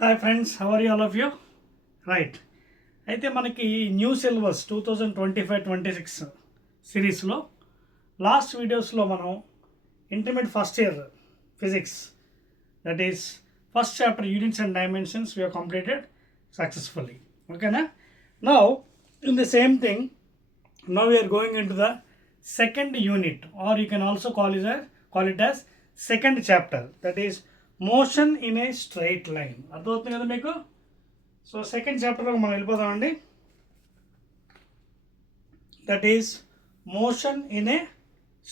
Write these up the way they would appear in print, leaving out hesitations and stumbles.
Hi friends, how are you all of you? Right. అయితే మనకి new syllabus 2025-26 సిరీస్లో last వీడియోస్లో మనం intermediate first year physics, that is first chapter units and dimensions we have completed successfully. ఓకేనా? Now in the same thing, now we are going into the second unit, or you can also call it as second chapter, that is motion in a straight line. అర్థమవుతుంది కదా మీకు? So second చాప్టర్లో మనం వెళ్ళిపోదామండి. That is motion in a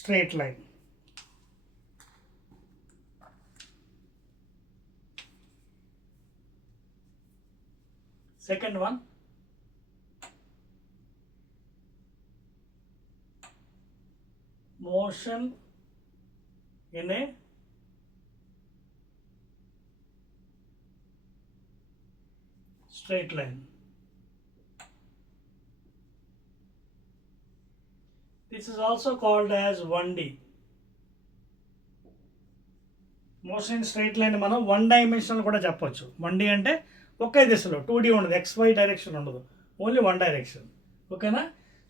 straight line. Second one, motion in a straight line. This is also called as 1D. Motion in straight line మనం 1 డైమెన్షనల్ కూడా చెప్పొచ్చు. 1D అంటే ఒకే దిశలో, 2D ఉండదు, XY డైరెక్షన్ ఉండదు, ఓన్లీ 1 డైరెక్షన్. ఓకేనా?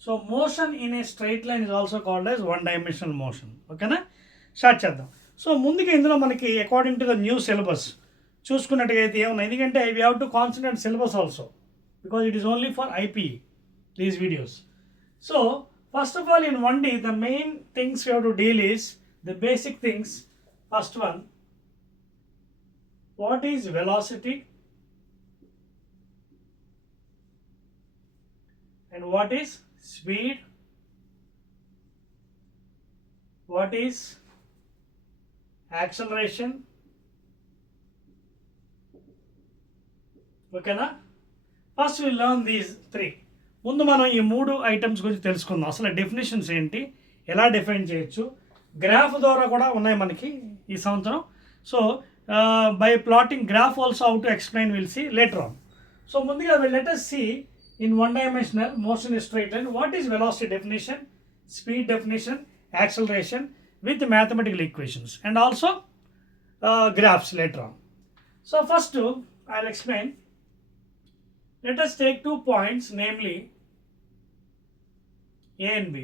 So motion in a straight line is also called as 1 dimensional motion. ఓకేనా? Start చేద్దాం. సో ముందుగా ఇందులో మనకి according to the new syllabus చూసుకున్నట్టుగా అయితే ఏమన్నా, ఎందుకంటే we have to concentrate syllabus also because it is only for IP these videos. So first of all, in 1D the main things we have to deal is the basic things. First one, what is velocity and what is speed, what is acceleration. ఓకేనా? First will learn these 3. ముందు మనం ఈ 3 ఐటమ్స్ గురించి తెలుసుకుందాం. అసలు డెఫినేషన్స్ ఏంటి, ఎలా డిఫైన్ చేయొచ్చు. గ్రాఫ్ ద్వారా కూడా ఉన్నాయి మనకి ఈ సంవత్సరం. So by plotting graph also how to explain will see later on. So ముందుగా let us see in 1 dimensional motion in straight line what is velocity definition, speed definition, acceleration with mathematical equations, and also graphs later on. So first I'll explain. Let us take 2 points, namely A and B.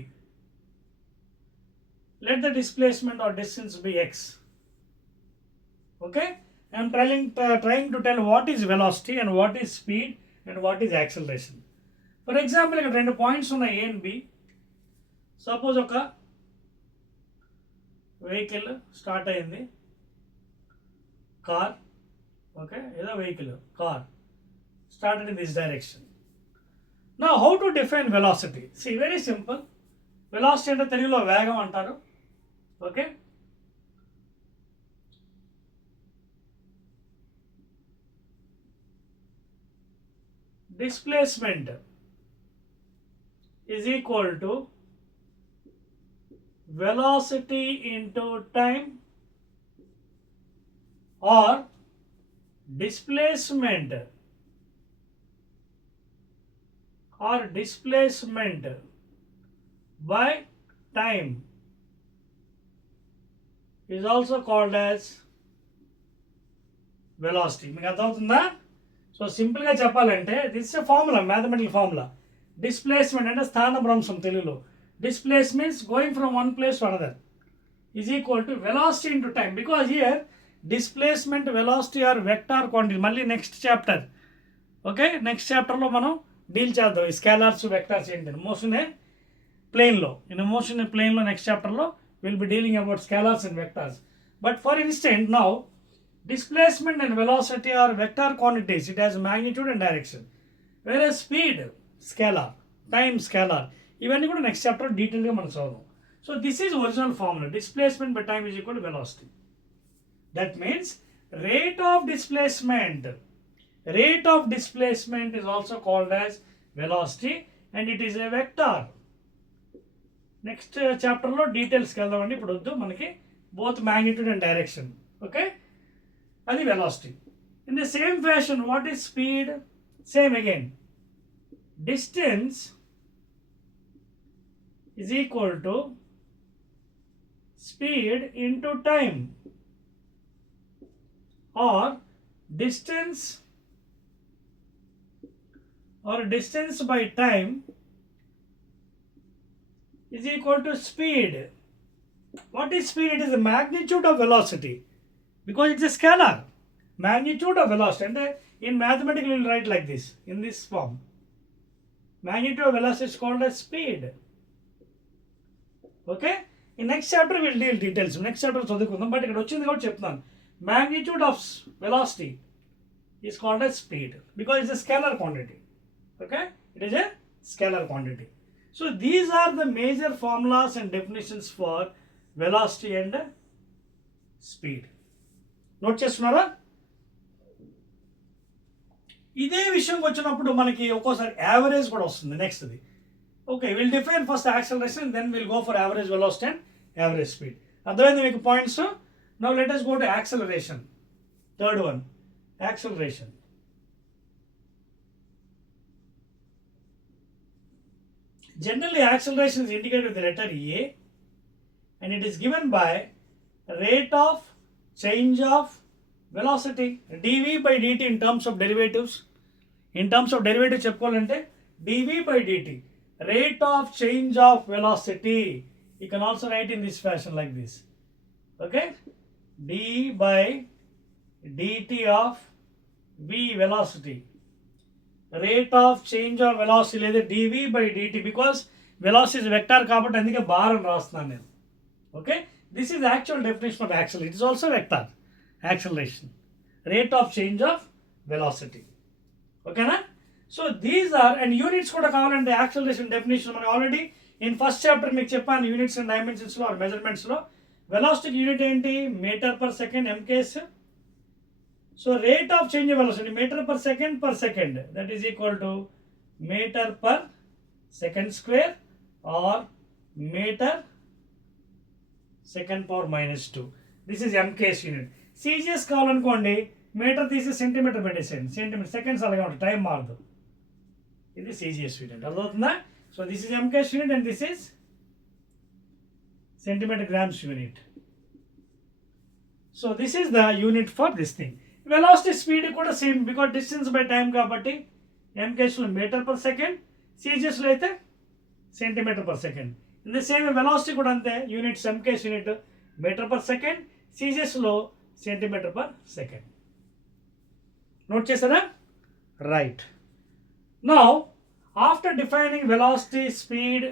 Let the displacement or distance be x. Okay? I am trying to tell what is velocity and what is speed and what is acceleration. For example, ఇక్కడ 2 పాయింట్స్ ఉన్నాయి, A and B. Suppose ఒక vehicle start అయింది, car. Okay, ఏదో vehicle, car started in this direction. Now how to define velocity? See, very simple. Velocity అంటే తెలుగులో వేగం అంటారు. Okay, displacement is equal to velocity into time, or displacement by time is also called as velocity. మీకు అర్థమవుతుందా? So సింపుల్గా చెప్పాలంటే this is a formula, mathematical formula. Displacement అంటే స్థానభ్రంశం తెలుగులో. Displace means going from one place to another is equal to velocity into time. Because here displacement, velocity are vector quantity. మళ్ళీ next chapter, okay, next చాప్టర్లో మనం deal చేద్దాం ఈ scalars, vectors ఏంటి. Motion a ప్లేన్లో, మోషన్ ఏ ప్లేన్లో next చాప్టర్లో will be dealing about scalars and vectors. But for instant now, displacement and velocity are vector quantities. It has magnitude and direction. Whereas speed, scalar, time, scalar. ఇవన్నీ కూడా next chapter డీటెయిల్గా మనం చదువుదాం. So this is original formula. Displacement by time is equal to velocity. That means rate of displacement. Rate of displacement is also called as velocity and it is a vector. Next చాప్టర్లో డీటెయిల్స్కి వెళ్దామండి, ఇప్పుడు వద్దు మనకి. Both magnitude and direction. Okay, అది velocity. In the same fashion, what is speed? Same again. Distance is equal to speed into time, or distance or distance by time is equal to speed. What is speed? It is the magnitude of velocity, because it's a scalar. Magnitude of velocity, and in mathematics we will write like this, in this form. Magnitude of velocity is called as speed. Okay? In next chapter we will deal details. Next chapter చదువుకుందాం, but ఇక్కడ వచ్చింది కాబట్టి చెప్తున్నాను. Magnitude of velocity is called as speed because it's a scalar quantity. Okay? It is a scalar quantity. So these are the major formulas and definitions for velocity and speed. Note చేస్తున్నారా? ఇదే విషయం వచ్చినప్పుడు మనకి ఒక్కోసారి average కూడా వస్తుంది నెక్స్ట్ది. Okay, will define first acceleration, then will go for average velocity and average speed. అర్థమైంది మీకు points? Now let us go to acceleration. Third one, acceleration. Generally acceleration is indicated with the letter A, and it is given by rate of change of velocity, dv by dt in terms of derivatives. In terms of derivative చెప్పుకోవాలంటే dv by dt, rate of change of velocity. You can also write in this fashion like this. Okay, d by dt of v velocity, rate of change of velocity లేదా dv by dt, because velocity is vector కాబట్టి అందుకే బార్ అని రాస్తున్నాను నేను. Okay, this is the actual definition of acceleration. It is also vector acceleration, rate of change of velocity. Okay na? So these are, and units కూడా కావాలంటే acceleration definition మనం already in first chapter మీకు చెప్పాను. Units and డైమెన్షన్స్లో or మెజర్మెంట్స్లో velocity unit ఏంటి? Metre per second, MKS. So rate of change velocity metre per second, that is equal to metre per second square or metre second power -2. This is MKS unit. CGS కావాలనుకోండి, metre తీసి centimetre పెట్టేసేయండి. Centimetre, seconds అలాగే ఉంటుంది, time మారదు. ఇది CGS unit. అర్థమవుతుందా? So this is MKS unit and this is centimetre grams unit. So this is the unit for this thing. Velocity speed కూడా same, because distance by time కాబట్టి ఎంకేఎస్లో metre per second, సిజిఎస్లో అయితే centimetre per second. In the same velocity కూడా అంతే, units MKS unit metre per second, సిజిఎస్లో centimetre per second. Note చేశారా? Right. Now after defining velocity, speed,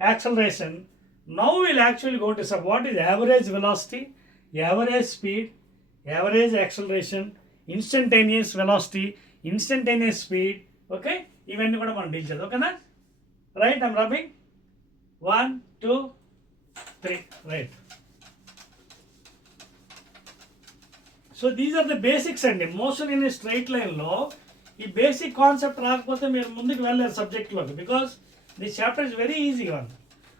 acceleration, now we'll actually go to what is average velocity, average speed, average acceleration, instantaneous velocity, instantaneous speed. Okay, ఇవన్నీ కూడా మనం deal చేద్దాం. ఓకేనా? Right, I'm rubbing 1 2 3. Right. So these are the basics అండి. Motion in a straight లైన్లో ఈ basic concept రాకపోతే మీరు ముందుకు వెళ్ళారు సబ్జెక్ట్లోకి, because this chapter is very easy one.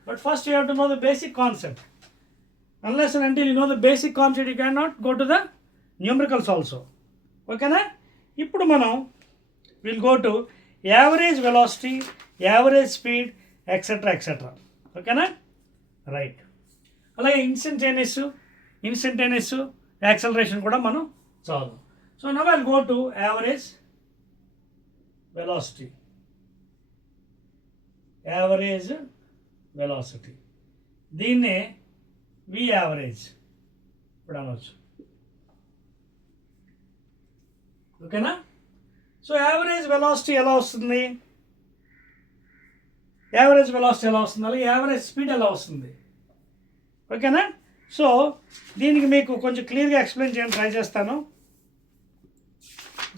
But first you have to know the basic concept. Unless and until you know the basic concept, you cannot go to the numericals also. Okay na? ఇప్పుడు మనం we'll go to average velocity, average speed, etc. etc. Okay na? Right. అలాగే instantaneous acceleration కూడా మనం చదువుదాం. So now I'll go to average velocity, average velocity. దీన్నే వి యావరేజ్ ఇప్పుడు అనవచ్చు. ఓకేనా? సో యావరేజ్ వెలాసిటీ ఎలా వస్తుంది, యావరేజ్ వెలాసిటీ ఎలా వస్తుంది, అలాగే యావరేజ్ స్పీడ్ ఎలా వస్తుంది. ఓకేనా? సో దీనికి మీకు కొంచెం క్లియర్గా ఎక్స్ప్లెయిన్ చేయడానికి ట్రై చేస్తాను.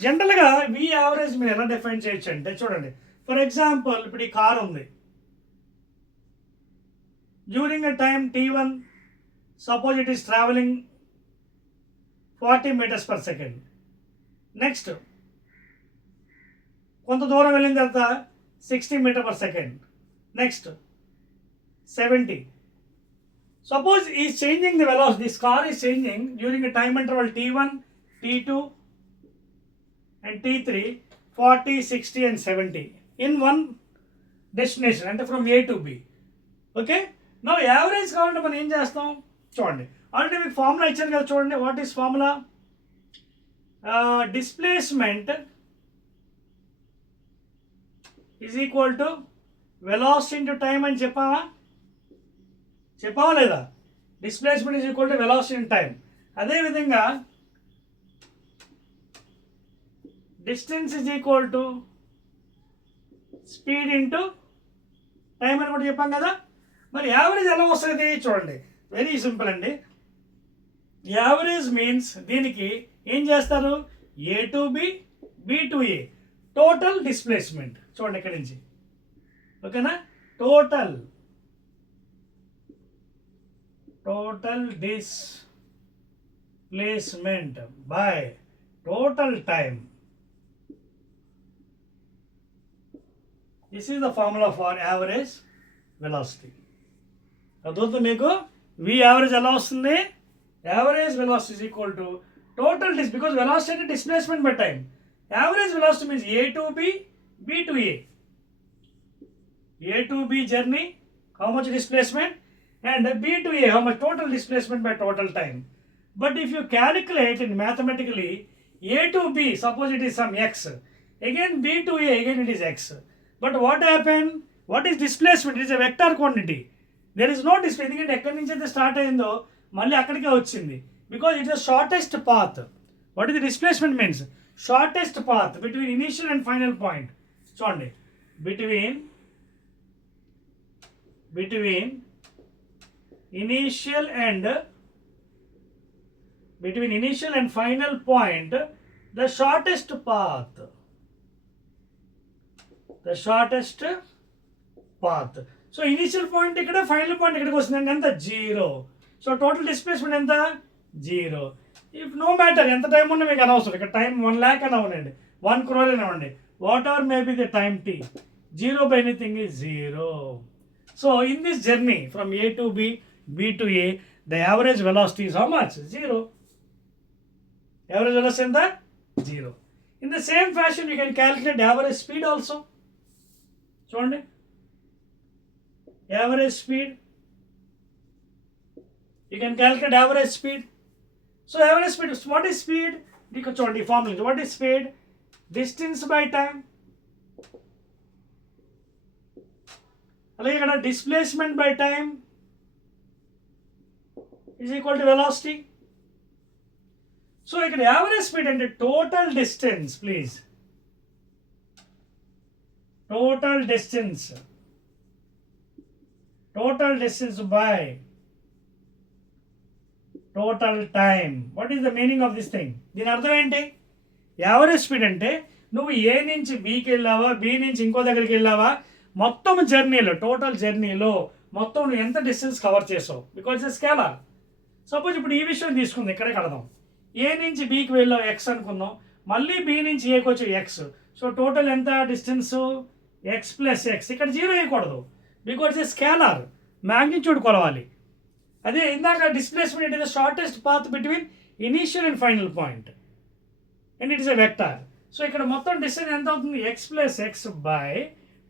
జనరల్గా వి యావరేజ్ మీరు ఎలా డిఫైన్ చేయొచ్చు అంటే, చూడండి, ఫర్ ఎగ్జాంపుల్ ఇప్పుడు ఈ కార్ ఉంది. During a time t1, suppose it is traveling 40 meters per second. Next, కొంత దూరం వెళ్ళిన తర్వాత 60 meters per second. Next, 70. Suppose is changing the velocity. This car is changing during a time interval t1, t2 and t3, 40, 60 and 70 in one destination, అంటే from A to B. Okay? నా యావరేజ్ కావాలంటే మనం ఏం చేస్తాం చూడండి. ఆల్రెడీ మీకు ఫార్ములా ఇచ్చాను కదా, చూడండి. What is formula? Displacement is equal to velocity into time అని చెప్పావా లేదా? Displacement is equal to velocity in time. అదేవిధంగా distance is equal to speed into time అని కూడా చెప్పాం కదా. మరి యావరేజ్ ఎలా వస్తుంది చూడండి, వెరీ సింపుల్ అండి. యావరేజ్ మీన్స్ దీనికి ఏం చేస్తారు, A to B, B to A, total displacement. చూడండి ఇక్కడి నుంచి, ఓకేనా, total displacement by total time. This is the formula far average velocity. అదొద్దు మీకు వి యావరేజ్ ఎలా వస్తుంది, average velocity is equal to total because velocity అంటే displacement by time. Average velocity means A to B, B to A. A to B journey, how much displacement, and B to A, how much total displacement by total time. But if you calculate in mathematically, A to B, suppose it is some x, again B to A, again it is x. But what happened? What is displacement? It is a vector quantity. There is no displacement. ఎందుకంటే ఎక్కడి నుంచి అయితే స్టార్ట్ అయిందో మళ్ళీ అక్కడికే వచ్చింది, because it is the shortest path. What is the displacement means? Shortest path between initial and final point. చూడండి, between initial and final point, the shortest path. So initial point ikkada, final point ikkadiki vastundandi enta 0. So total displacement enta 0. If no matter enta time unna meeku anavasaram, ikkada time 1 lakh ana unandi, 1 crore ana unandi, whatever may be the time t, 0 by anything is 0. So in this journey from A to B, B to A, the average velocity is how much? 0. Average velocity is 0. In the same fashion, you can calculate average speed also. చూడండి, average speed, you can calculate average speed. So average speed, what is speed? చూడండి formula, what is speed? Distance by time. అలాగే ఇక్కడ displacement by time is equal to velocity. So ఇక్కడ average speed అంటే total distance, please, total distance by total time. What is the meaning of this thing? దీని అర్థం ఏంటి? Average speed అంటే నువ్వు ఏ నుంచి బీకి వెళ్ళావా, బి నుంచి ఇంకో దగ్గరికి వెళ్ళావా, మొత్తం జర్నీలో, టోటల్ జర్నీలో మొత్తం నువ్వు ఎంత డిస్టెన్స్ కవర్ చేసావు, బికాజ్ ఇట్స్ స్కేలార్. సపోజ్ ఇప్పుడు ఈ విషయం తీసుకుంది, ఇక్కడే కడదాం. ఏ నుంచి బీకి వెళ్ళావు ఎక్స్ అనుకుందాం, మళ్ళీ బి నుంచి ఏకి వచ్చి ఎక్స్. సో టోటల్ ఎంత డిస్టెన్స్, ఎక్స్ ప్లస్ ఎక్స్. ఇక్కడ 0 వేయకూడదు, బికాజ్ ఇట్స్ స్కేలార్, మ్యాగ్నిట్యూడ్ కొలవాలి. అదే ఇందాక displacement it is the shortest path between initial and final point, and it is a vector. So ఇక్కడ మొత్తం డిస్టెన్స్ ఎంత అవుతుంది, x plus x by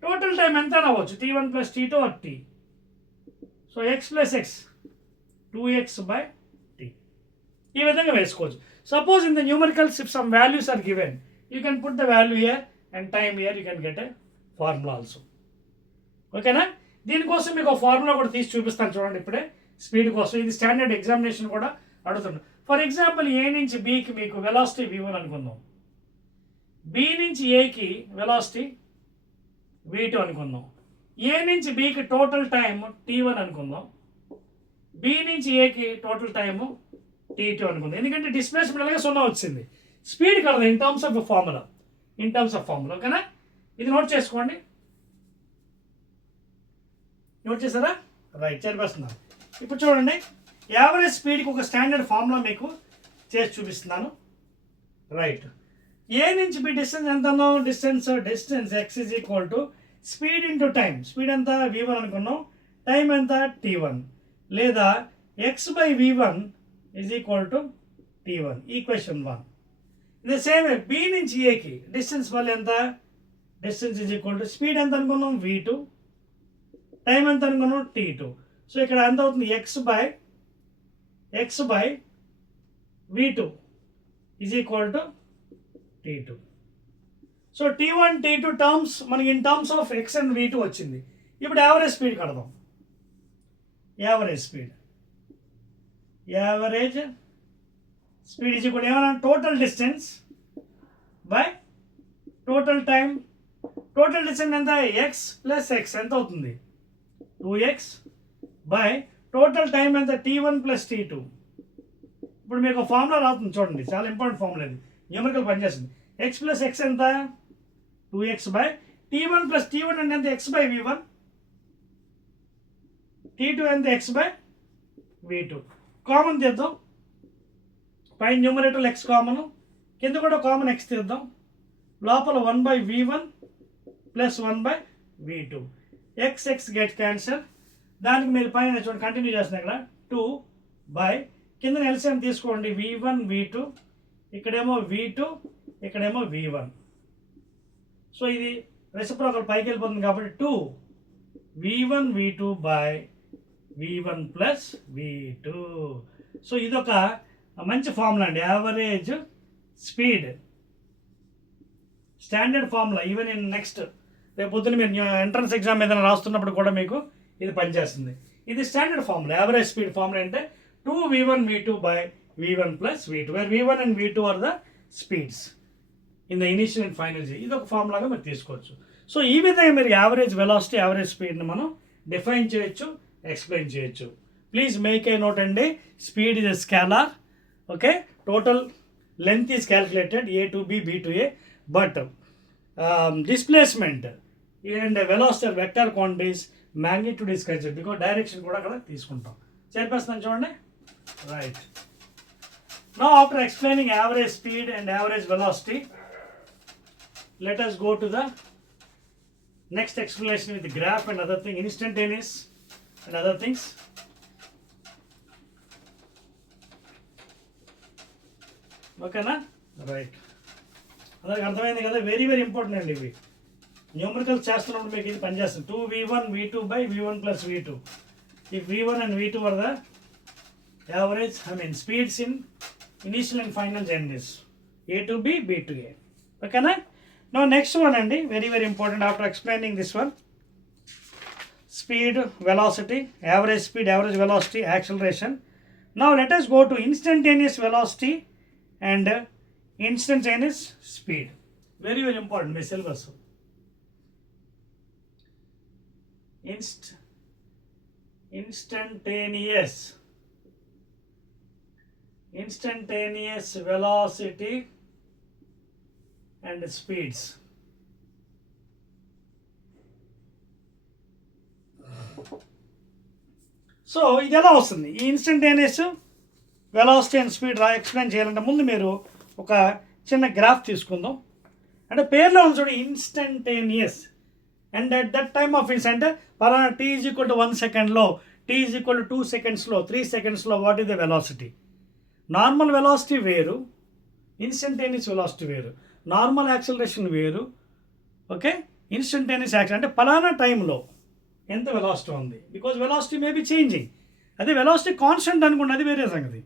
total time ఎంత అవ్వచ్చు, t1 plus t2 or t. So x plus x 2x by t. ఈ విధంగా వేసుకోవచ్చు. Suppose in the numericals if some values are given, you can put the value here and time here, you can get a formula also. ఓకేనా? దీనికోసం మీకు ఒక ఫార్ములా కూడా తీసి చూపిస్తాను చూడండి ఇప్పుడే, స్పీడ్ కోసం. ఇది స్టాండర్డ్ ఎగ్జామినేషన్ కూడా అడుగుతున్నాను. ఫర్ ఎగ్జాంపుల్ ఏ నుంచి బీకి మీకు వెలాసిటీ v1 అనుకుందాం, బి నుంచి ఏకి వెలాసిటీ v2 అనుకుందాం, ఏ నుంచి బీకి టోటల్ టైమ్ t1 అనుకుందాం, బి నుంచి ఏకి టోటల్ టైము t2 అనుకుందాం. ఎందుకంటే డిస్ప్లేస్మెంట్ అలాగే 0 వచ్చింది. స్పీడ్ కదా ఇన్ టర్మ్స్ ఆఫ్ ఫార్ములా, ఓకేనా? ఇది నోట్ చేసుకోండి. నోట్ చేశారా? రైట్, చేరిపోతున్నాను. ఇప్పుడు చూడండి, యావరేజ్ స్పీడ్కి ఒక స్టాండర్డ్ ఫార్ములా మీకు చేసి చూపిస్తున్నాను. రైట్, ఏ నుంచి బి డిస్టెన్స్ ఎంత అన్నాం, distance X is equal to speed into time. Speed ఎంత v1 అనుకున్నాం, టైం ఎంత t1, లేదా X by v1 is equal to t1, equation 1. ఇది సేమ్ బి నుంచి ఏకి డిస్టెన్స్ మళ్ళీ ఎంత, distance is equal to speed ఎంత అనుకున్నాం v2, టైం ఎంత అనుకున్నాం t2. సో ఇక్కడ ఎంత అవుతుంది, x by v2 is equal to T2. So T1 T2 terms మనకి in terms of x and V2 వచ్చింది. ఇప్పుడు యావరేజ్ స్పీడ్ కడదాం. యావరేజ్ స్పీడ్ ఈజ్ ఈక్వల్ ఏమన్నా total distance by total time. Total distance ఎంత? X plus x ఎంత అవుతుంది? 2x by total time ఎంత? T1 plus T2. ఇప్పుడు మీకు ఫార్ములా రాస్తుంది చూడండి, చాలా ఇంపార్టెంట్ ఫార్ములా ఇది, న్యూమరికల్ పనిచేస్తుంది. ఎక్స్ ప్లస్ ఎక్స్ ఎంత? 2x by T1 plus T1 అంటే ఎంత? X by V1. T2 ఎంత? X by V2. కామన్ తీద్దాం. పైన న్యూమరేటర్ ఎక్స్ కామన్, కింద కూడా కామన్ ఎక్స్ తీద్దాం. లోపల 1 by V1 plus 1 by V2. X X get cancer. దానికి మీరు పైన చూడండి కంటిన్యూ చేస్తున్నా ఇక్కడ 2 బై కింద ఎల్సిఎం తీసుకోండి. V1 V2, ఇక్కడేమో V2, ఇక్కడేమో V1. సో ఇది రెసిప్రోకల్ పైకి వెళ్ళిపోతుంది కాబట్టి 2 V1 V2 by V1 plus V2. So ఇదొక మంచి ఫార్ములా అండి, average speed. Standard formula even in next రేపు పొద్దున్న మీరు ఎంట్రన్స్ ఎగ్జామ్ ఏదైనా రాస్తున్నప్పుడు కూడా మీకు ఇది పనిచేస్తుంది. ఇది standard formula. Average speed formula అంటే 2 V1 V2 by V1 plus V2, where V1 and V2 are the speeds in the initial and final. ఇది ఒక ఫార్ములాగా మీరు తీసుకోవచ్చు. సో ఈ విధంగా మీరు యావరేజ్ వెలాసిటీ, యావరేజ్ స్పీడ్ని మనం డిఫైన్ చేయొచ్చు, ఎక్స్ప్లెయిన్ చేయొచ్చు. ప్లీజ్ మేక్ ఏ నోట్ అండి, speed is a scalar. Okay, total length is calculated A to B, B to A, but displacement and velocity vector quantities, magnitude is considered, because direction కూడా అక్కడ తీసుకుంటాం. చెప్పేస్తున్నాను చూడండి. Right, now after explaining average speed and average velocity, let us go to the next explanation with the graph and other thing, instantaneous and other things. Okay na? Right, అందరికి అర్థమైంది కదా. Very very important అండి ఇవి. న్యూమరికల్ చేస్తున్నప్పుడు మీకు ఇది పనిచేస్తుంది. 2 V1 V2 by V1 plus V2. If V1 and V2 are the average, speeds in initial and final journeys, A to B, B to A. Okay na? Now next one అండి, very very important after explaining this one, speed, velocity, average speed, average velocity, acceleration. Now let us go to instantaneous velocity and instantaneous speed. Very very important, my syllabus. Instantaneous velocity and speeds. So ఇది ఎలా వస్తుంది? ఈ instantaneous velocity and speed explain చేయాలంటే ముందు మీరు ఒక చిన్న గ్రాఫ్ తీసుకుందాం. అంటే పేర్లో ఉంది చూడండి, instantaneous. And at that time of అంటే పలానా T ఈజ్ ఈక్వల్ టు 1 సెకండ్లో, T ఈజ్ ఈక్వల్ టు 2 సెకండ్స్లో, 3 సెకండ్స్లో what is the velocity? Normal velocity వేరు, ఇన్స్టంటేనియస్ వెలాసిటీ వేరు. నార్మల్ యాక్సిలరేషన్ వేరు, ఓకే. ఇన్స్టంటేనియస్ యాక్షన్ అంటే పలానా టైంలో ఎంత వెలాసిటీ ఉంది, because velocity may be changing. అదే వెలాసిటీ కాన్స్టెంట్ అనుకోండి, అది వేరే సంగతి.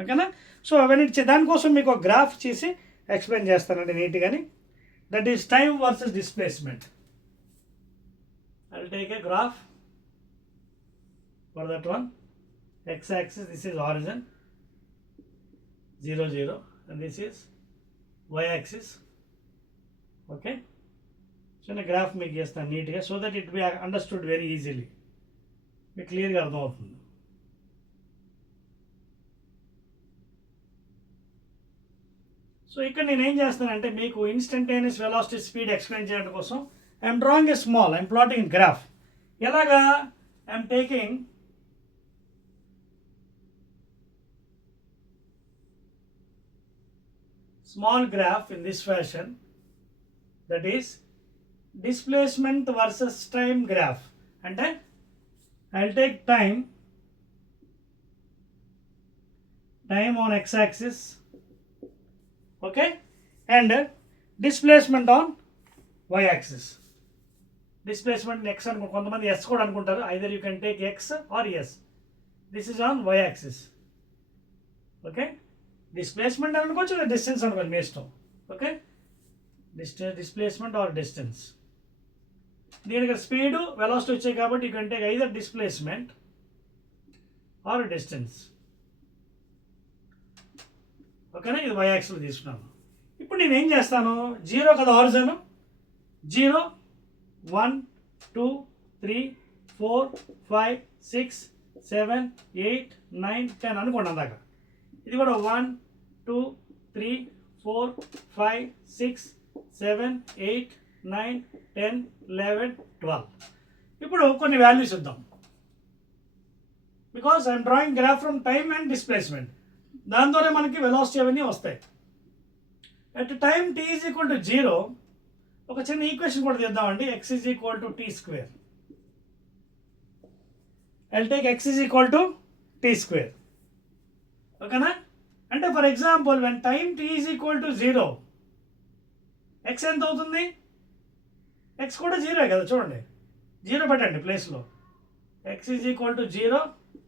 ఓకేనా? సో అవన్నీ దానికోసం మీకు ఒక గ్రాఫ్ చేసి ఎక్స్ప్లెయిన్ చేస్తానండి నీట్గాని. That is time versus displacement. I will take a graph for that one. X axis, this is horizon 0 0 and this is y axis. Okay, చిన్న గ్రాఫ్ మీకు చేస్తాను నీట్గా, so that it be understood very easily, మీకు క్లియర్గా అర్థమవుతుంది. సో ఇక్కడ నేను ఏం చేస్తానంటే మీకు ఇన్స్టంటేనియస్ వెలాసిటీ స్పీడ్ ఎక్స్ప్లెయిన్ చేయడం కోసం I'm drawing a small, I'm plotting graph. ఎలాగా? I'm taking small graph in this fashion, that is displacement versus time graph. And then I'll take time on x axis, okay, and displacement on y axis. Displacement x and kontamandi s kuda anukuntaru, either you can take x or s. This is on y axis, okay. Displacement అనుకోవచ్చు, distance అనుకోవచ్చు, మీ ఇష్టం. Okay, displacement or distance. దీనికి speed velocity వచ్చాయి కాబట్టి you can take either displacement or distance. ఓకేనా, ఇది y axis తీసుకున్నాను. ఇప్పుడు నేను ఏం చేస్తాను, 0 కదా ఆరిజిన్, 0 1 2 3 4 5 6 7 8 9 10 అనుకోండి అందాక. ఇది కూడా 1 2 3 4 5 6 7 8 9 10 11 12. ఇప్పుడు కొన్ని వాల్యూస్ ఇద్దాం, because I'm drawing graph from time and displacement. దాంతోనే మనకి వెలాసిటీ అవన్నీ వస్తాయి. At time t is equal to 0 ఒక చిన్న ఈక్వేషన్ కూడా తీద్దామండి. x is equal to t square. I'll take x is equal to t square. ఓకేనా, అంటే for example when time t is equal to 0 x ఎంత అవుతుంది, x కూడా 0 కదా, చూడండి 0 పెట్టండి ప్లేస్లో. x is equal to 0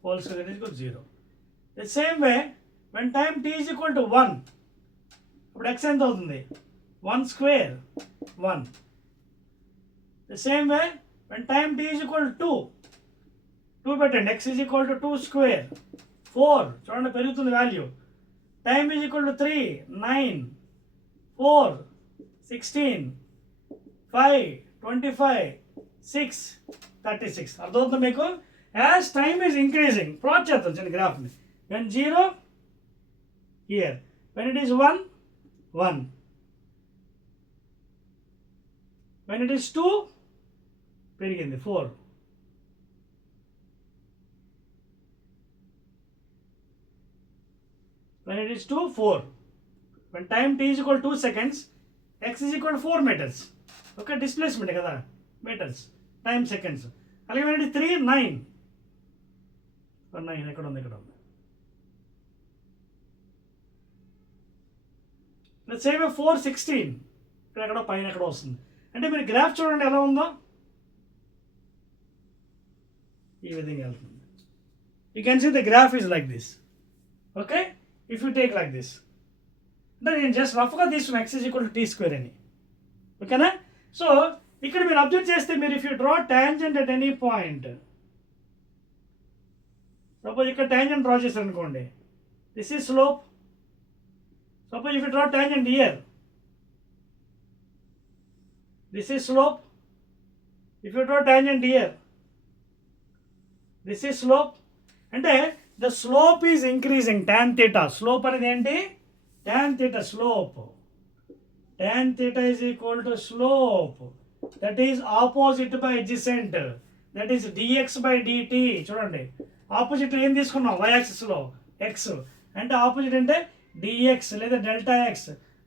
whole square is equal to 0. The same way when time t is equal to 1 ఇప్పుడు x ఎంత అవుతుంది, 1 స్క్వేర్ 1. The same way when time t is equal to 2 పెట్టండి, x ఈజ్ ఈక్వల్ టు 2 స్క్వేర్ 4, చూడండి పెరుగుతుంది value. Time is equal to 3 9 4 16 5 25 6 36. అర్థమవుతుంది మీకు? As time is increasing plot చేద్దాం చిన్న గ్రాఫ్ని. When 0 here, when it is 1 1, when it is 2 పెరిగింది 4, when it is 2 4, when time t is equal to 2 seconds, x is equal to 4 meters. Okay, displacement kada meters, time seconds. Alage when it is 3 9, 9 ekkada undi. Let's say 4 16, ikkada paina ekkada vastundi. Ante meer graph chudandi ela undo, ee vidhanga velutundi. You can see the graph is like this. Okay, if you take like this, then నేను జస్ట్ రఫ్గా తీసుకున్న x is equal to t square అని. ఓకేనా, సో ఇక్కడ మీరు అబ్జర్వ్ చేస్తే మీరు if you draw tangent at any point, suppose ఇక్కడ టాంజెంట్ డ్రా చేశారు అనుకోండి, this is slope. Suppose if you draw tangent here, this is slope. If you draw tangent here, this is slope. అంటే the slope is increasing, tan theta. Slope అనేది ఏంటి, tan theta slope. Tan theta is equal to slope, that is opposite by adjacent, that is dx by dt. చూడండి ఆపోజిట్ ఏం తీసుకున్నాం, y axis లో x, అంటే ఆపోజిట్ అంటే dx లేదా delta x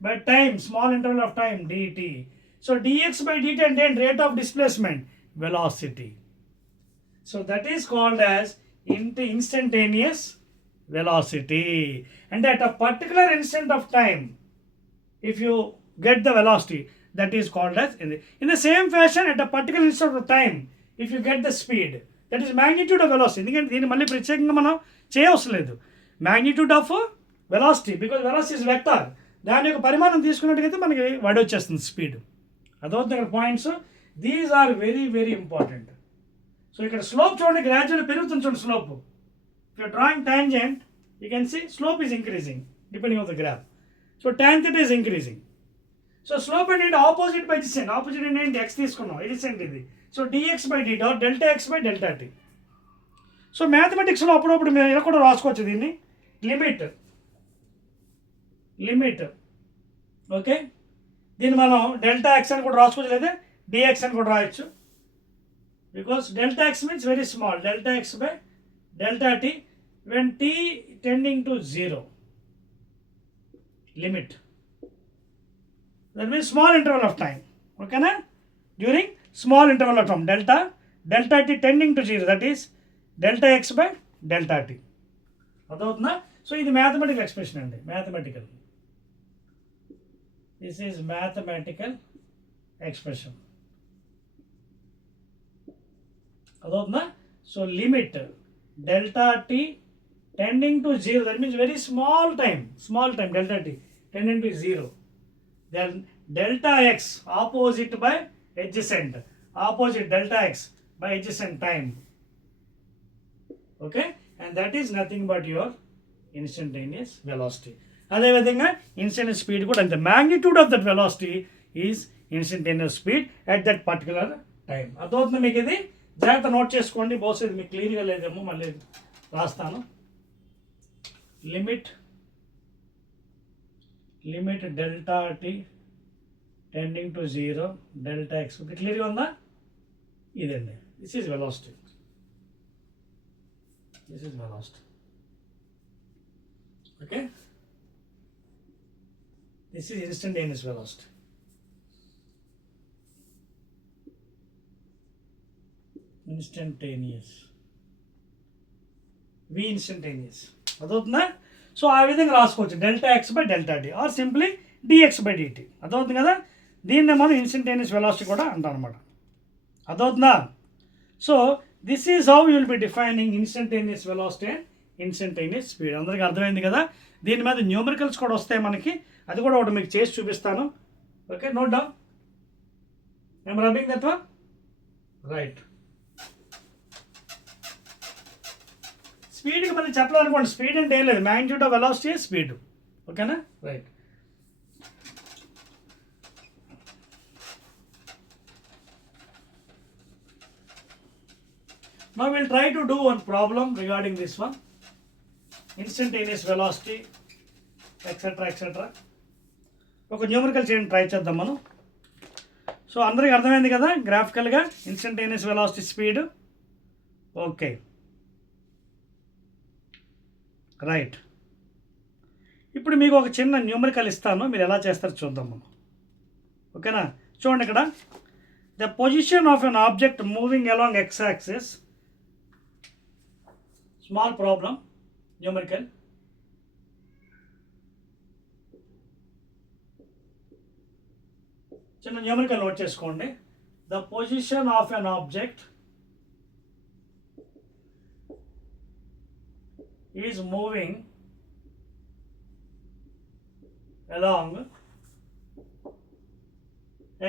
by time small interval of time dt. So dx by dt అంటే rate of displacement, velocity. So that is called as instantaneous velocity. And at a particular instant of time, if you get the velocity, that is called as in the same fashion at a particular instant of time, if you get the speed, that is magnitude of velocity. ఎందుకంటే దీన్ని మళ్ళీ ప్రత్యేకంగా మనం చేయవసరం లేదు. magnitude of velocity, because velocity is vector, దాని యొక్క పరిమాణం తీసుకున్నట్టుగైతే మనకి వడి వచ్చేస్తుంది స్పీడ్. అదవుతుంది ఇక్కడ points. These are very very important. So ఇక్కడ స్లోప్ చూడండి గ్రాడ్యువల్ పెరుగుతుంది, చూడండి slope. If you drawing tangent you can see slope is increasing depending on the graph. So tan theta is increasing. So slope అంటే opposite by adjacent. Opposite ఏంటి, x తీసుకున్నాం, adjacent ఇది. So dx by dt or delta x by delta t. So మ్యాథమెటిక్స్లో అప్పుడప్పుడు మీరు ఇలా కూడా రాసుకోవచ్చు దీన్ని, లిమిట్. ఓకే, దీన్ని మనం డెల్టా x అని కూడా రాసుకోవచ్చు, లేదా dx అని కూడా రాయొచ్చు. Because delta x means very small, delta x by delta t when t tending to 0, limit. That means small interval of time. Okay na? During small interval of time, delta t tending to 0, that is delta x by delta t. అర్థమవుతుందా? So ఇది mathematical expression అండి, mathematical. This is mathematical expression. అదవుతుందా? So limit delta tea tending to 0, that means very small time delta tea tending to 0, then delta x opposite by adjacent, opposite delta x by adjacent time. Okay, and that is nothing but your instantaneous velocity. అదేవిధంగా instantaneous speed కూడా అంతే. Magnitude of that velocity is instantaneous speed at that particular time. అర్థమవుతుంది మీకు? ఇది జాగ్రత్త నోట్ చేసుకోండి, బహుశా ఇది మీకు క్లియర్గా లేదేమో, మళ్ళీ రాస్తాను. Limit delta tea tending to 0 delta X. క్లియర్గా ఉందా? ఇదండి, this is velocity. This is velocity. Okay, this is instantaneous velocity. Instantaneous, v instantaneous. అదవుతుందా? సో ఆ విధంగా రాసుకోవచ్చు, delta x by delta d or simply dx by dt. అదవుతుంది కదా? దీన్నే మనం ఇన్స్టంటేనియస్ వెలాసిటీ కూడా అంటాం అనమాట. అదవుతుందా? So this is how you will be defining instantaneous velocity and instantaneous speed. అందరికీ అర్థమైంది కదా? దీని మీద న్యూమరికల్స్ కూడా వస్తాయి మనకి, అది కూడా ఒకటి మీకు చేసి చూపిస్తాను. Okay, note down. I'm rubbing that one. Right. స్పీడ్కి మనం చెప్పాలనుకోండి, స్పీడ్ అంటే ఏం లేదు, మ్యాగ్నిట్యూడ్ ఆఫ్ వెలాసిటీ స్పీడ్. ఓకేనా? Right. Now we'll try to do one problem regarding this one, instantaneous velocity, etc. etc. ఒక న్యూమరికల్ చేయడం ట్రై చేద్దాం మనం. సో అందరికీ అర్థమైంది కదా గ్రాఫికల్గా instantaneous velocity speed. Okay, right. ఇప్పుడు మీకు ఒక చిన్న న్యూమరికల్ ఇస్తాను, మీరు ఎలా చేస్తారో చూద్దాం మనం. ఓకేనా? చూడండి ఇక్కడ, the position of an object moving along X axis. Small problem, numerical. చిన్న న్యూమరికల్ నోట్ చేసుకోండి. The position of an object is moving along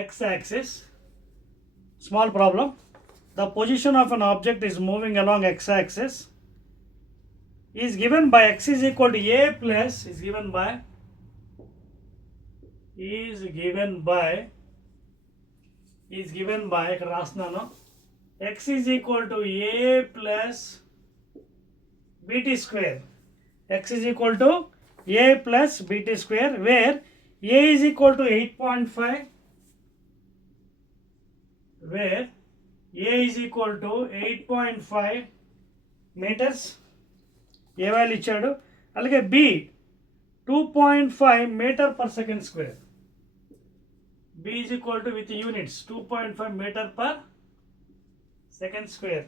X axis. Small problem. The position of an object is moving along X axis is given by x is equal to a plus is given by ఇక్కడ రాస్తున్నాను, x is equal to a plus bt square. X is equal to a plus bt square, where a is equal to 8.5, where a is equal to 8.5 meters. A value ఇచ్చాడు? అలాగే b 2.5 metre per second square. B is equal to with units 2.5 metre per second square.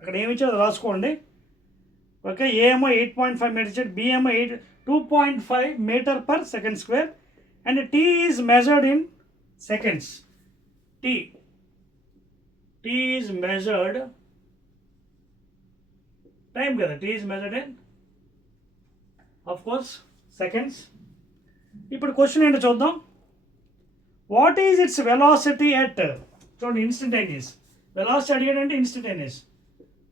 అక్కడ ఏమి ఇచ్చాడో రాసుకోండి. ఓకే, ఏ ఏమో 8.5 మీటర్ ఇచ్చాడు, B ఏమో 2.5 metre per second square, and t is measured in seconds. T is measured time కదా, t is measured in of course seconds. ఇప్పుడు question ఏంటో చూద్దాం. What is its velocity at, చూడండి ఇన్స్టంటేనియస్ వెలాసిటీ అడిగాడంటే instantaneous.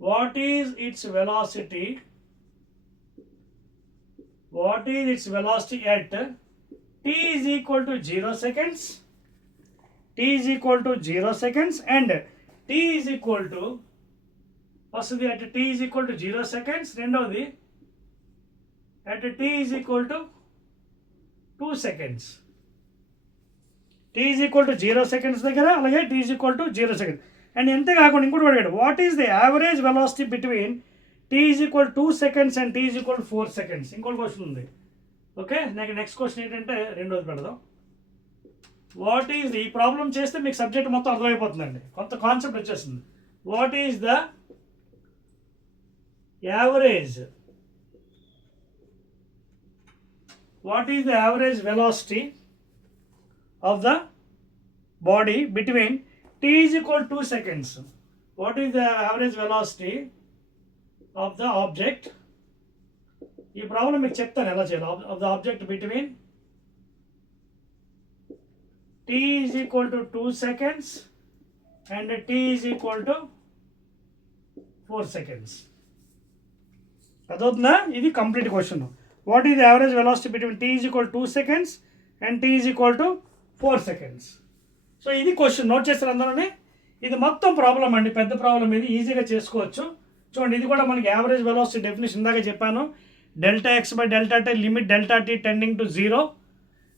What is its velocity at t is equal to 0 seconds, and t is equal to వస్తుంది at t is equal to 0 seconds, రెండవది at t is equal to 2 seconds. t is equal to 0 seconds దగ్గర, అలాగే t is equal to 0 seconds. And ఎంతే కాకుండా ఇంకోటి అడిగాడు, what is the average velocity between t is equal to 2 seconds and t is equal to 4 seconds. ఇంకోటి క్వశ్చన్ ఉంది. ఓకే, నాకు next question ఏంటంటే రెండోది పెడదాం. వాట్ ఈజ్ ఈ ప్రాబ్లం చేస్తే మీకు సబ్జెక్ట్ మొత్తం అర్థమైపోతుందండి, కొంత కాన్సెప్ట్ వచ్చేస్తుంది. What is the average velocity of the body between t is equal to 2 seconds? What is the average velocity of the object? ఈ ప్రాబ్లం మీకు చెప్తాను ఎలా చేయాలి. Of the object between t is equal to 2 seconds and t is equal to 4 seconds. అదవుతుందా? ఇది complete question. What is the average velocity between t is equal to 2 seconds and t is equal to 4 seconds. So ఇది question note చేస్తారు అందరూనే. ఇది మొత్తం ప్రాబ్లం అండి, పెద్ద ప్రాబ్లం. ఇది ఈజీగా చేసుకోవచ్చు. చూడండి, ఇది కూడా మనకి యావరేజ్ వెలాసిటీ డెఫినేషన్ ఇందాక చెప్పాను. Delta x by delta t limit delta tea tending to 0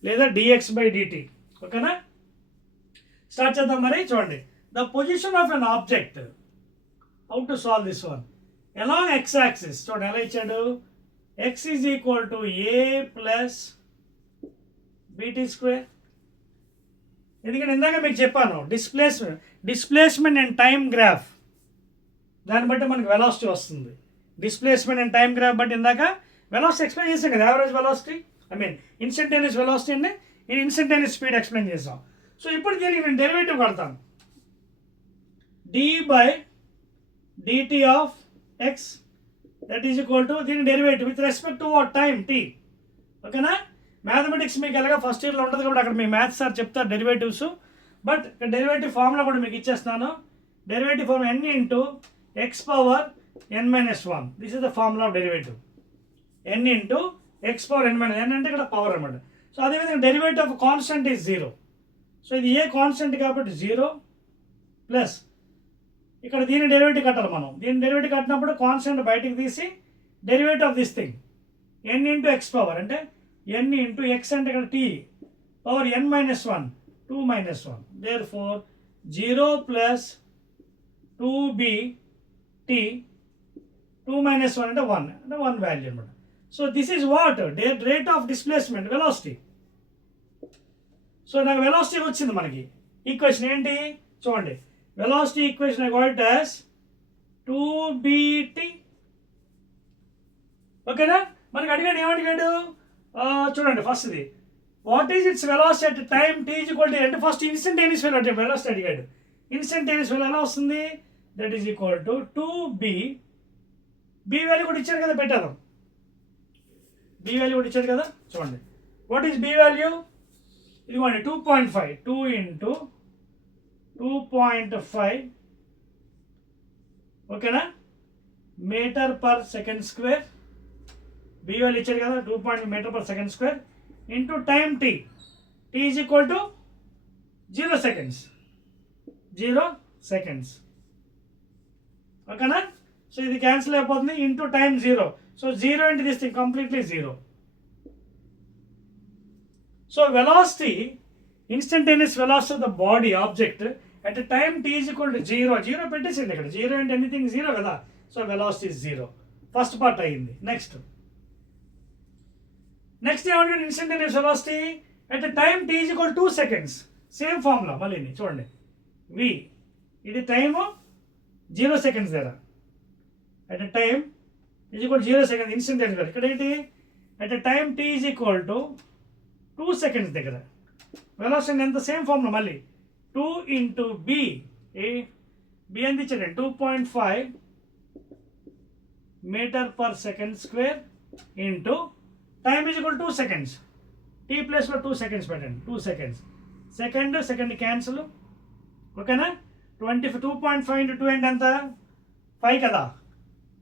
లేదా డిఎక్స్ బై డిటి. ఓకేనా? స్టార్ట్ చేద్దాం మరి. చూడండి, the position of an object, how to solve this one. Along X axis చూడండి ఎలా ఇచ్చాడు. X is equal to a plus BT square. ఎందుకంటే ఇందాక మీకు చెప్పాను డిస్ప్లేస్మెంట్ అండ్ టైం గ్రాఫ్, దాన్ని బట్టి మనకి వెలాసిటీ వస్తుంది. డిస్ప్లేస్మెంట్ అండ్ టైం గ్రాఫ్ బట్టి ఇందాక వెలాసిటీ ఎక్స్ప్లెయిన్ చేసాం కదా. Average velocity, I mean instantaneous velocity అండి, నేను ఇన్స్టంటేనియస్ స్పీడ్ ఎక్స్ప్లెయిన్ చేసాం. సో ఇప్పుడు దీనికి నేను డెరివేటివ్ కడతాను. D by dt of x that is equal to దీని derivative with respect to time t. ఓకేనా? మ్యాథమెటిక్స్ మీకు ఎలాగా ఫస్ట్ ఇయర్లో ఉంటుంది కాబట్టి అక్కడ మీ మ్యాథ్స్ సార్ చెప్తారు డెరివేటివ్స్. బట్ డెరివేటివ్ ఫార్ములా కూడా మీకు ఇచ్చేస్తున్నాను. Derivative form n into x power n minus 1. This is the formula of derivative. n into x power n minus n అంటే ఇక్కడ పవర్ అనమాట. సో అదేవిధంగా డెరివేటివ్ ఆఫ్ కాన్స్టెంట్ ఈజ్ 0. సో ఇది a constant కాబట్టి 0 ప్లస్ ఇక్కడ దీని డెరివేటివ్ కట్టాలి మనం. దీని డెరివేటివ్ కట్టినప్పుడు కాన్స్టెంట్ బయటికి తీసి derivative of this thing n into x power అంటే n ఇంటూ ఎక్స్ అంటే ఇక్కడ t పవర్ n మైనస్ 1 2 మైనస్ 1. Therefore 0 plus 2b t 2 మైనస్ 1 అంటే 1 అంటే 1 వాల్యూ అనమాట. So this is what rate of displacement velocity. So నాకు velocity వచ్చింది మనకి. Equation ఏంటి చూడండి, velocity equation I got as 2bt. ఓకేనా? మనకి అడిగాడు ఏమడిగాడు చూడండి. ఫస్ట్ ఇది what is its velocity at time t is equal to అంటే ఫస్ట్ ఇన్స్టంటేనియస్ వెలాసిటీ అడిగాడు. ఇన్స్టంటేనియస్ వెలాసిటీ ఎలా వస్తుంది? That is equal to 2b. B value కూడా ఇచ్చాడు కదా, పెట్టాను. బి వాల్యూ కూడా ఇచ్చాడు కదా. చూడండి, వాట్ ఈజ్ బి వాల్యూ? ఇదిగోండి 2.5 2 ఇంటూ 2.5 ఓకేనా meter per second square. B value ఇచ్చాడు కదా 2 meter per second square into time t. T is equal to 0 seconds. 0 seconds. ఓకేనా? సో ఇది క్యాన్సిల్ అయిపోతుంది. Into time 0. So 0 into this thing completely 0. So velocity, instantaneous velocity of the body object at a time t is equal to 0. 0 పెట్టేసింది ఇక్కడ. 0 అంటే ఎనీథింగ్ 0 కదా. So velocity is 0. First part అయింది. నెక్స్ట్ ఏమంటే instantaneous velocity at a time t is equal to 2 seconds. Same formula మళ్ళీ చూడండి. v ఇది టైము 0 seconds దగ్గర. at a time is equal to 0 seconds instantaneous. ఇక్కడ ఏంటి at a time t is equal to 2 seconds దగ్గర velocity ఎంత? సేమ్ ఫార్ములా మళ్ళీ 2 into b. b ఎంత ఇచ్చాడండి 2.5 metre per second square into time is equal 2 seconds. T ప్లేస్లో 2 seconds పెట్టండి. 2 seconds. Second cancel. ఓకేనా? 2.5 into 2 అంటే ఎంత? 5 కదా.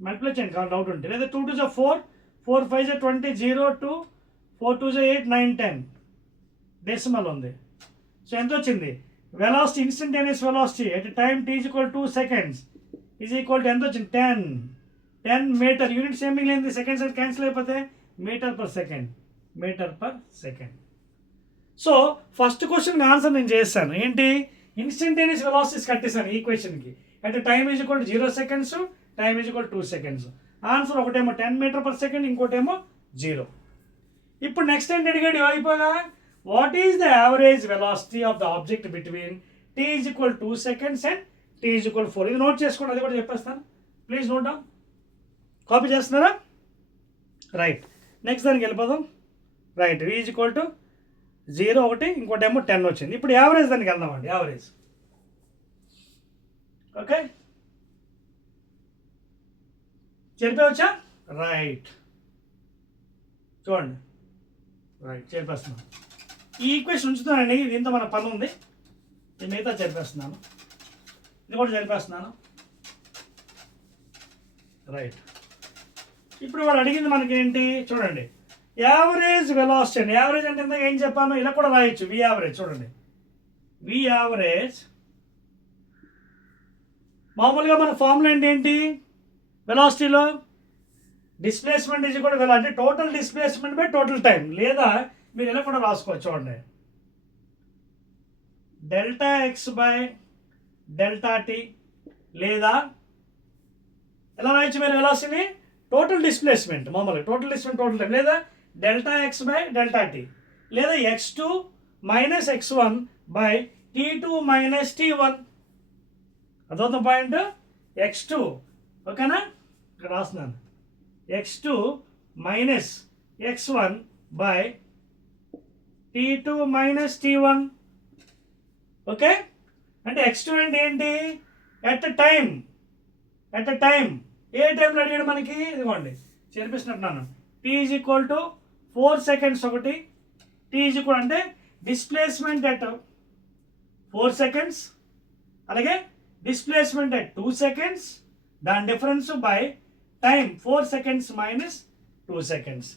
మల్టిప్లై చేయండి కావాలి డౌట్ ఉంటే. లేదా 2 2 4 4 5 20 0 2 4 2 8 9 10 డెసిమల్ ఉంది. సో ఎంత వచ్చింది? Velocity, instantaneous velocity at time t is equal to 2 seconds is equal to ఎంత వచ్చింది? 10 మీటర్. యూనిట్స్ ఏం మిగిలింది? సెకండ్స్ క్యాన్సిల్ అయిపోతే metre per second. So first క్వశ్చన్కి ఆన్సర్ నేను చేస్తాను. ఏంటి? ఇన్స్టంటేనియస్ వెలాసిటీస్ కట్టేసాను ఈక్వేషన్కి. At time is equal to 0 seconds, time is equal 2 seconds. Answer ఒకటేమో 10 మీటర్ పర్ సెకండ్, ఇంకోటేమో 0. ఇప్పుడు నెక్స్ట్ ఏంటి అడిగాడు అయిపోగా, what is the average velocity of the object between t is equal 2 seconds and t is equal 4. ఇది note చేసుకోండి, అది కూడా చెప్పేస్తాను. Please note down. కాపీ చేస్తున్నారా? రైట్. నెక్స్ట్ దానికి వెళ్ళిపోదాం. Right, v is equal to 0 ఒకటి, ఇంకోటేమో 10 వచ్చింది. ఇప్పుడు యావరేజ్ దానికి వెళ్దామండి. యావరేజ్ ఓకే చెప్పవచ్చా? రైట్, చూడండి. రైట్, చెప్పేస్తున్నాం. ఈ ఈక్వేషన్ ఉంచుతానండి, దీంతో మన పని ఉంది. ఇది మిగతా జరిపేస్తున్నాను, ఇది కూడా జరిపేస్తున్నాను. రైట్. ఇప్పుడు వాడు అడిగింది మనకి ఏంటి చూడండి, యావరేజ్ వెలాసిటీ అండి. యావరేజ్ అంటే ఇందాక ఏం చెప్పాను, ఇలా కూడా రాయొచ్చు, వి యావరేజ్. చూడండి, వి యావరేజ్ మామూలుగా మన ఫార్ములా ఏంటి వెలాసిటీలో, డిస్ప్లేస్మెంట్ ఈజ్ కూడా వెలా అంటే total displacement by total time. లేదా మీరు ఇలా కూడా రాసుకోవచ్చు, చూడండి, delta x by delta tea. లేదా ఎలా రాయొచ్చు మీరు వెలాసిటీని, టోటల్ డిస్ప్లేస్మెంట్ మామూలుగా టోటల్ డిస్ప్లేస్మెంట్ టోటల్ టైం, లేదా delta x by delta tea, లేదా x2 minus x1 by t2 minus t1. అదొక పాయింట్, x2 ఓకేనా, ఇక్కడ రాస్తున్నాను, x2 minus x1 by t2 minus t1. Okay, అంటే x2 అంటే ఏంటి, ఎట్ టైం ఏ టైంలో అడిగాడు మనకి, ఇదిగోండి చేర్పిస్తున్నట్టున్నాను. t ఈజ్ ఈక్వల్ టు 4 సెకండ్స్ ఒకటి, t ఈజ్ ఈక్వల్ అంటే డిస్ప్లేస్మెంట్ ఎట్ 4 సెకండ్స్, అలాగే డిస్ప్లేస్మెంట్ ఎట్ 2 సెకండ్స్, దాని difference by time 4 seconds minus 2 సెకండ్స్.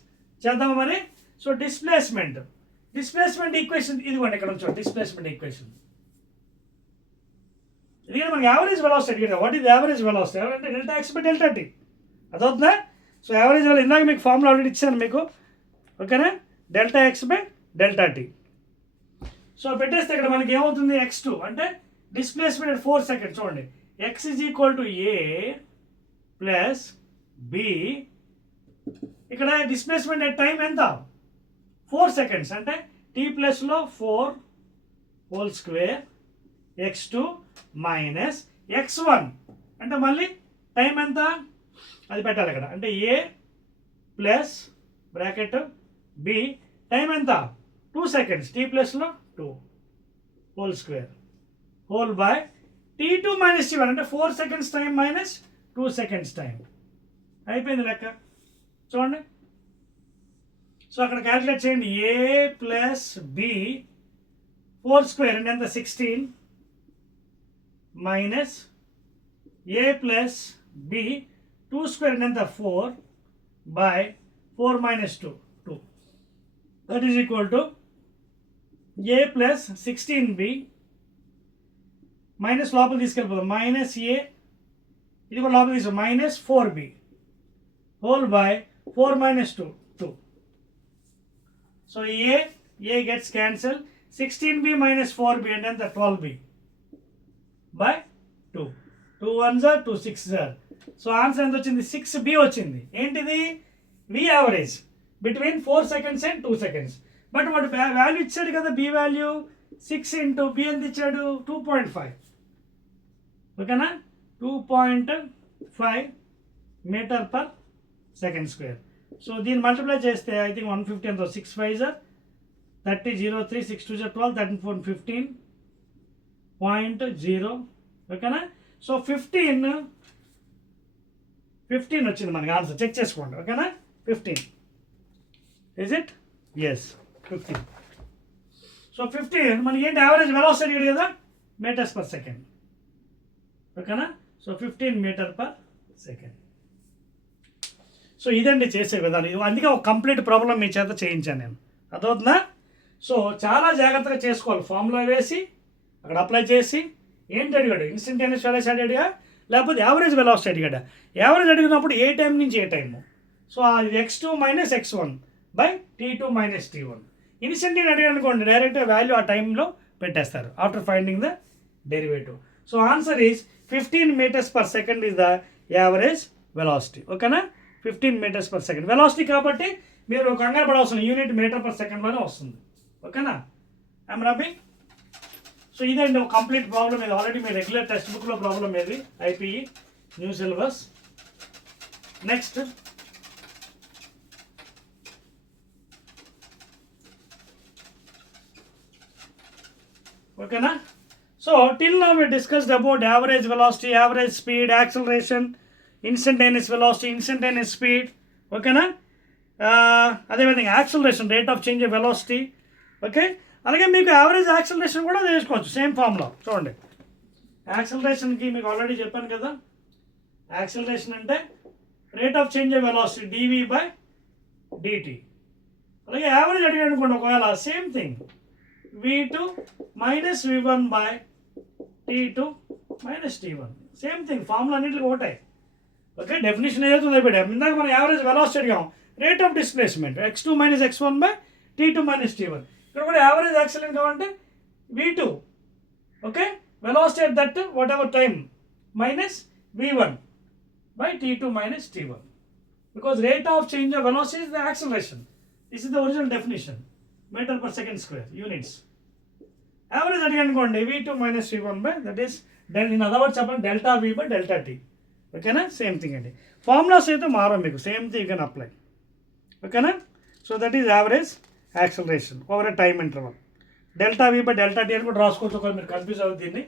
చేద్దాము మరి. సో డిస్ప్లేస్మెంట్ ఈక్వేషన్ ఇదిగోండి, ఇక్కడ ఉంచండి డిస్ప్లేస్మెంట్ ఈక్వేషన్. ఇది మనకి యావరేజ్ వెలాసిటీ అడిగాడు. వాట్ ఈజ్ యావరేజ్ వెలాసిటీ అంటే delta x by delta t. అదవుతుందా. సో యావరేజ్ వెలా ఇందాక మీకు ఫార్ములా ఆల్రెడీ ఇచ్చాను మీకు, ఓకేనా, delta x by delta t. So పెట్టేస్తే ఇక్కడ మనకి ఏమవుతుంది, x2 అంటే డిస్ప్లేస్మెంట్ ఎట్ 4 సెకండ్స్. చూడండి, x is equal to a plus b. ఇక్కడ డిస్ప్లేస్మెంట్ ఎట్ టైం ఎంత, 4 సెకండ్స్, అంటే టీ ప్లస్లో 4 whole square x2 minus x1 అంటే మళ్ళీ టైం ఎంత అది పెట్టాలి ఇక్కడ, అంటే ఏ ప్లస్ బ్రాకెట్ బి టైం ఎంత 2 సెకండ్స్, టీ ప్లస్లో 2 whole square whole by t2 minus t1 అంటే 4 seconds time minus 2 seconds time. అయిపోయింది లెక్క. చూడండి, సో అక్కడ క్యాలిక్యులేట్ చేయండి, ఏ ప్లస్ బి 4 స్క్వేర్ అంటే ఎంత 16 మైనస్ ఏ ప్లస్ బి 2 స్క్వేర్ అంటే ఎంత 4 బై 4 మైనస్ 2 that is equal to a plus 16b minus లోపల తీసుకెళ్ళిపోతాం మైనస్ ఏ, ఇది కూడా లోపల తీసుకో మైనస్ 4b హోల్ బై 4 మైనస్ 2. సో A gets cancel, 16b minus 4b అంటే ఎంత 12b by 2. 2 1s are 2 6s are. So answer ఎంత వచ్చింది, 6b వచ్చింది. ఏంటిది, వి average between 4 seconds and 2 seconds. But వాడు వాల్యూ ఇచ్చాడు కదా, బి వాల్యూ 6 ఇంటూ బి ఎంత ఇచ్చాడు 2.5, ఓకేనా, 2.5 metre per second square. So దీన్ని మల్టిప్లై చేస్తే ఐ థింక్ 150 ఎంతో 6 5s are 30 0 3 6 2s are 12 13 4 15.0, ఓకేనా. సో 15 వచ్చింది మనకి ఆన్సర్, చెక్ చేసుకోండి, ఓకేనా. 15 ఇస్ ఇట్, ఎస్ 15. సో 15 మనకి ఏంటి యావరేజ్ వెలాసిటీ కదా, మీటర్స్ పర్ సెకండ్, ఓకేనా. So 15 meter per second. So ఇదండి చేసే విధానం. అందుకే ఒక కంప్లీట్ ప్రాబ్లం మీ చేత చేయించాను నేను, అదవుతుందా. సో చాలా జాగ్రత్తగా చేసుకోవాలి, ఫార్ములా వేసి అక్కడ అప్లై చేసి. ఏంటి అడిగాడు, ఇన్స్టంటేనియస్ వెలాసిటీ అడిగా లేకపోతే యావరేజ్ వెలాసిటీ అడిగాడా. యావరేజ్ అడిగినప్పుడు ఏ టైం నుంచి ఏ టైము, సో అది x2 minus x1 by t2 minus t1. Instantaneous అడిగాడు అనుకోండి, డైరెక్ట్గా వాల్యూ ఆ టైంలో పెట్టేస్తారు after finding the derivative. So answer is 15 meters per second is the average velocity, ఓకేనా. 15 meters per second వెలాసిటీ కాబట్టి మీరు కంగారు పడవలసిన యూనిట్ మీటర్ పర్ సెకండ్లోనే వస్తుంది, ఓకేనా. I'm rubbing. సో ఇదండి ఒక కంప్లీట్ ప్రాబ్లం. ఇది ఆల్రెడీ మీ రెగ్యులర్ టెక్స్ట్ బుక్లో ప్రాబ్లం ఏది, ఐపీఈ న్యూ సిలబస్. నెక్స్ట్ ఓకేనా. So till now we discussed about average velocity, average speed, acceleration, instantaneous velocity, instantaneous speed, ఓకేనా. అదేవిధంగా acceleration, rate of change of velocity, okay. అలాగే మీకు యావరేజ్ యాక్సిలరేషన్ కూడా చేసుకోవచ్చు సేమ్ ఫామ్లో. చూడండి, యాక్సిలరేషన్కి మీకు ఆల్రెడీ చెప్పాను కదా, యాక్సిలరేషన్ అంటే rate of change of velocity dv/dt. అలాగే యావరేజ్ అడిగాడు అనుకోండి ఒకవేళ, same thing v2 minus v1/t2 minus t1. Same thing, formula అన్నింటికి ఒకటే. ఓకే, డెఫినేషన్ ఏదైతే అయిపోయాయి. ఇందాక మనం యావరేజ్ వెలాసిటీ అడిగాం, rate of displacement x2 minus x1/t2 minus t1. ఇక్కడ కూడా యావరేజ్ యాక్సిలరేషన్ కావాలంటే v2, okay, velocity at that what ever time minus v1/t2 minus t1, because rate of change of velocity is the acceleration. This is the original definition, meter per second square units. Average అడిగాను అనుకోండి v2 minus v1 that is in other words చెప్పండి delta v by delta t. ఓకేనా, same thing అండి. Formulas అయితే మారం మీకు, same thing you can apply. ఓకేనా, so that is average acceleration over a time interval. Delta v by delta t అని కూడా రాసుకోవచ్చు, ఒకవేళ మీరు కన్ఫ్యూజ్ అవుతుంది దీన్ని.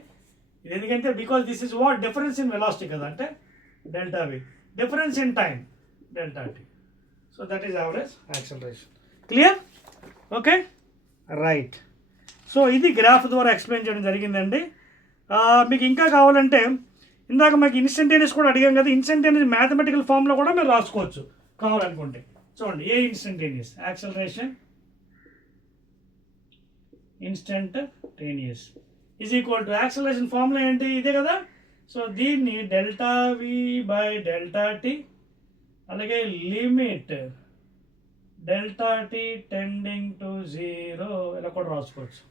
ఇది ఎందుకంటే because this is what difference in velocity కదా, అంటే delta v, difference in time delta t. So that is average acceleration. Clear? Okay, right. So ఇది గ్రాఫ్ ద్వారా ఎక్స్ప్లెయిన్ చేయడం జరిగిందండి. మీకు ఇంకా కావాలంటే ఇందాక మాకు ఇన్స్టంటేనియస్ కూడా అడిగాం కదా, ఇన్స్టంటేనియస్ మ్యాథమెటికల్ ఫామ్లో కూడా మీరు రాసుకోవచ్చు కావాలనుకుంటే. చూడండి, a instantaneous acceleration instantaneous is equal to acceleration formula ఏంటి, ఇదే కదా. సో దీన్ని delta v by delta t, అలాగే limit delta tea tending to 0 ఇలా కూడా రాసుకోవచ్చు.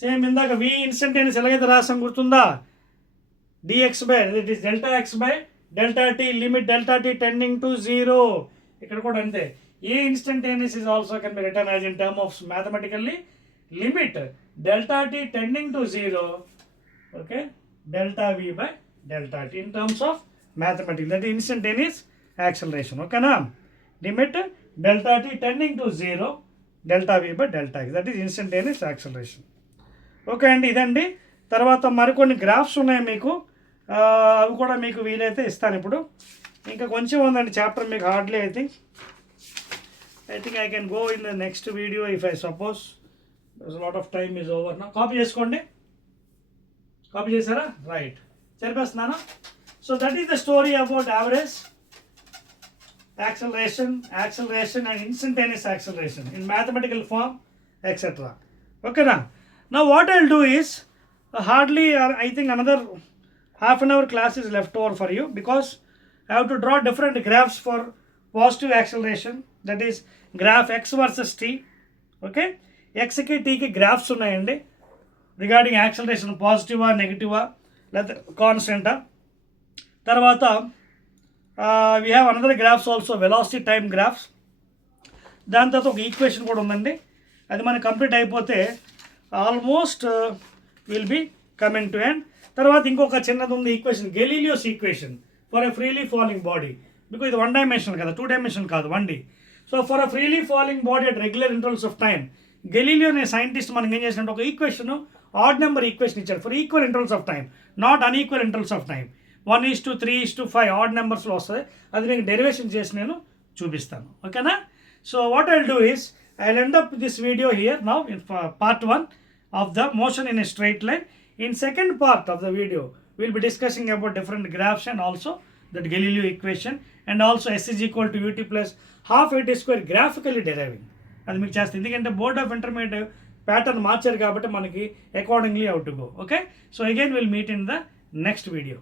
సేమ్ ఇందాక వి ఇన్స్టంటేనియస్ ఎలాగైతే రాసాం గుర్తుందా, dx by it is delta x by delta t limit delta tea tending to 0. ఇక్కడ కూడా అంతే, a instantaneous is also can be written as in term of mathematically limit delta tea tending to 0, okay, delta v by delta t in terms of mathematics, that is instantaneous acceleration. Okay na, limit delta t tending to 0 delta v by delta x, that is instantaneous acceleration. Okay అండి, ఇదండి. తర్వాత మరికొన్ని గ్రాఫ్స్ ఉన్నాయి మీకు, అవి కూడా మీకు వీలైతే ఇస్తాను. ఇప్పుడు ఇంకా కొంచెం ఉందండి చాప్టర్ మీకు, hardly I think I can go in the next video if I suppose lot of time is over నా. కాపీ చేసుకోండి, కాపీ చేశారా, రైట్, సరిపేస్తున్నాను. So that is the story about average acceleration and instantaneous acceleration in mathematical form etcetera. ఓకేనా, now what I will do is hardly I think another half an hour class is left over for you, because I have to draw different graphs for positive acceleration, that is graph x versus t. Okay, x ki t ki graphs ఉన్నాయండి regarding acceleration, పాజిటివా నెగిటివా లేదా కాన్స్టెంటా. తర్వాత we have another graphs also, velocity time graphs. దాని తర్వాత ఒక ఈక్వేషన్ కూడా ఉందండి, అది మనకి కంప్లీట్ అయిపోతే almost will be coming to end. తర్వాత ఇంకొక చిన్నది ఉంది equation, Galileo's equation for a freely falling body. Because ఇది 1 dimension కదా, 2 dimension కాదు, 1D. So for a freely falling body at regular intervals of time, Galileo అనే scientist మనకి ఏం చేసినట్టు ఒక ఈక్వేషన్, ఆడ్ నెంబర్ ఈక్వేషన్ ఇచ్చారు for equal intervals of time, not unequal intervals of time. 1:3:5 odd నెంబర్స్లో వస్తుంది. అది నేను డెరివేషన్ చేసి నేను చూపిస్తాను. ఓకేనా, so what I will do is I will end up this video here now in part 1 of the motion in a straight line. In second part of the video, we will be discussing about different graphs and also that Galileo equation, and also s is equal to ut plus half at square graphically deriving. అది మీకు చేస్తుంది, ఎందుకంటే board of intermediate pattern మార్చారు కాబట్టి మనకి accordingly how to go. Okay, so again will meet in the next video.